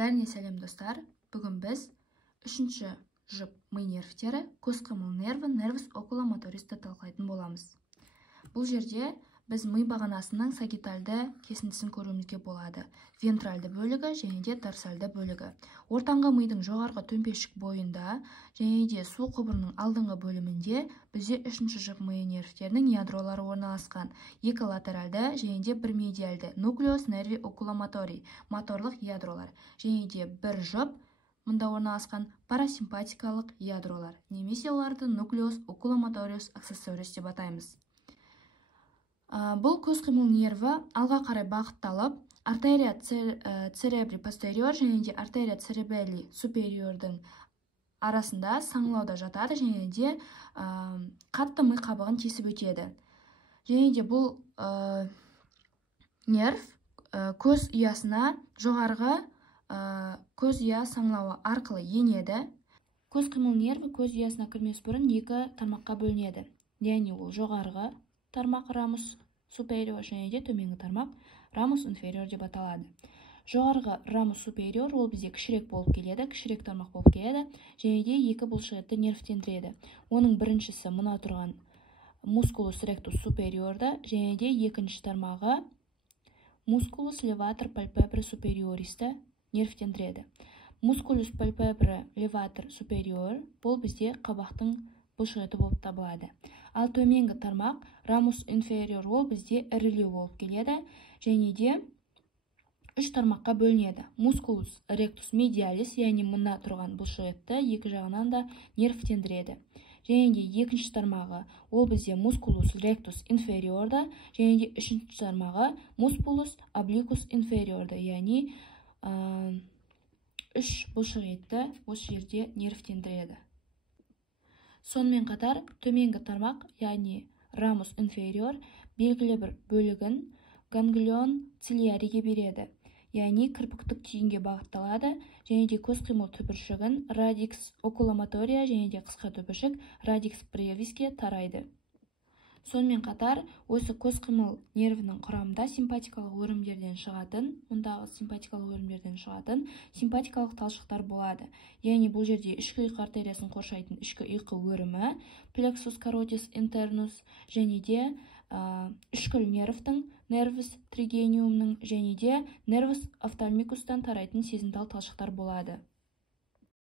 Бәріне сәлем достар. Бүгін біз үшінші жұп ми нервтері, көз қимыл нерві, нервус окуломотористі талқылайтын боламыз. Бұл жерде біз ми бағанасының сагитальды кесіндісін көруімізге болады. Вентральды бөлігі және де дорсальды бөлігі. Ортаңғы мидың жоғарғы төмпешік бойында және де су құбырының алдыңғы бөлімінде бізде үшінші жұп ми нервтерінің ядролары орналасқан. Екі латеральды және де бір медиальды нуклеус нерви окуломоторий моторлық ядролар және де бір жұп мұнда орналасқан парасимпатикалық ядролар, немесе оларды нуклеус окуломоториус аксессориус деп атаймыз. Бұл көз қимыл нерві алға қарай бағытталып, артерия церебри постериор және де артерия церебелли супериордың арасында саңылауда жатады және де қатты ми қабығын кесіп өтеді. Және де бұл нерв көз ұясына жоғарғы көз ұя саңылауы арқылы енеді. Көз қимыл нерві көз ұясына кірмес бұрын екі тармаққа бөлінеді. Яғни ол жоғарғы тармақ рамус супериор және де төменгі тармақ рамус инфериор деп аталады. Жоғарғы рамус супериор ол бізде кішірек болып келеді, кішірек тармақ болып келеді және де екі бұлшықетті нервтендіреді. Оның біріншісі мына тұрған мускулус ректус супериорда және де екінші тармағы мускулус леватор пальпебре супериористі нервтендіреді. Мускулус пальпебре леватор супериор бұл бізде қабақтың бұлшықеті болып табылады. Ал төменгі тармақ рамус инфериор ол бізде ірілеу болып келеді және де үш тармаққа бөлінеді. Мускулус ректус медиалис, яғни мына тұрған бұлшықетті екі жағынан да нервтендіреді. Және де екінші тармағы ол бізде мускулус ректус инфериорда және де үшінші тармағы мускулус обликус инфериорда, яғни үш бұлшықетті осы жерде нервтендіреді. Сонымен қатар төменгі тармақ, яғни рамус инфериор белгілі бір бөлігін ганглион цилиариге береді, яғни кірпіктік түйінге бағытталады және де көз қимыл түбіршігін радикс окуломотория және де қысқа түбіршік радикс бревиске тарайды. Сонымен қатар осы көз қимыл нервінің құрамында симпатикалық өрімдерден шығатын, симпатикалық талшықтар болады. Яғни бұл жерде ішкі ұйқы артериясын қоршайтын ішкі ұйқы өрімі, плексус каротис интернус және де ішкіл нервтің, нервус тригениумның және де нервус офтальмикустан тарайтын сезімтал талшықтар болады.